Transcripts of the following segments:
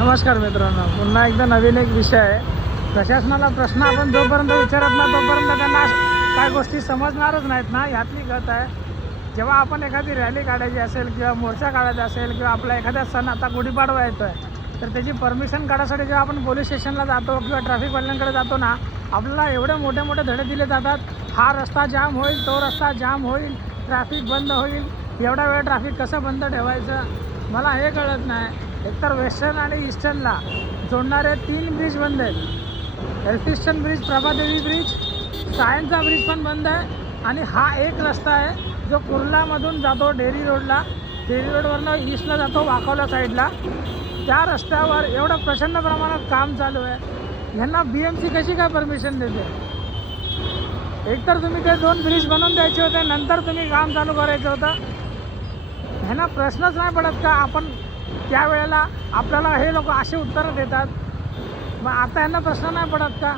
नमस्कार मित्रांनो, पुन्हा एकदा नवीन एक विषय आहे। प्रशासनाला प्रश्न आपण जोपर्यंत विचारत ना तोपर्यंत त्यांना काय गोष्टी समजणारच नाहीत ना, यातली गत आहे। जेव्हा आपण एखादी रॅली काढायची असेल किंवा मोर्चा काढायचा असेल किंवा आपला एखादा सण आता गुढीपाडवा येतो आहे, तर त्याची परमिशन काढायसाठी जेव्हा आपण पोलीस स्टेशनला जातो किंवा ट्रॅफिकवाल्यांकडे जातो ना, आपल्याला एवढे मोठे मोठे धडे दिले जातात, हा रस्ता जाम होईल, तो रस्ता जाम होईल, ट्रॅफिक बंद होईल, एवढा वेळ ट्रॅफिक कसं बंद ठेवायचं मला हे कळत नाही। एकतर वेस्टर्न आणि ईस्टर्नला जोडणारे 3 ब्रिज बंद आहेत। एल्फिस्टन ब्रिज, प्रभादेवी ब्रिज, सायनचा ब्रिज पण बंद आहे आणि हा एक रस्ता आहे जो कुर्लामधून जातो डेरी रोडला, डेरी रोडवरनं ईस्टला जातो वाकवला साईडला। त्या रस्त्यावर एवढं प्रचंड प्रमाणात काम चालू आहे, ह्यांना BMC कशी काय परमिशन देते? एकतर तुम्ही ते 2 ब्रिज बनवून द्यायचे होते, नंतर तुम्ही काम चालू करायचं होतं। ह्यांना प्रश्नच नाही पडत का? आपण त्यावेळेला आपल्याला हे लोक असे उत्तरं देतात, मग आता यांना प्रश्न नाही पडत का?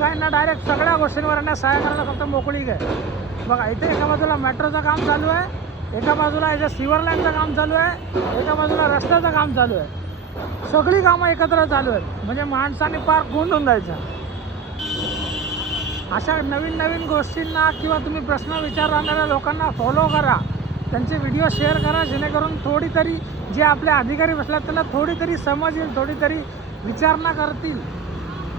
यांना डायरेक्ट सगळ्या गोष्टींवर यांना सहाय्य करायला फक्त मोकळीक आहे। बघा, इथे एका बाजूला मेट्रोचं काम चालू आहे, एका बाजूला याच्या सिवर लाईनचं काम चालू आहे, एका बाजूला रस्त्याचं काम चालू आहे। सगळी कामं एकत्र चालू आहेत, म्हणजे माणसाने पार गोंधळून जायचं। अशा नवीन नवीन गोष्टींना किंवा तुम्ही प्रश्न विचारणाऱ्या लोकांना फॉलो करा, त्यांचे व्हिडिओ शेअर करा, जेणेकरून थोडी तरी जे आपले अधिकारी बसल्यात त्यांना थोडी तरी समज येईल, थोडी तरी विचारणा करतील।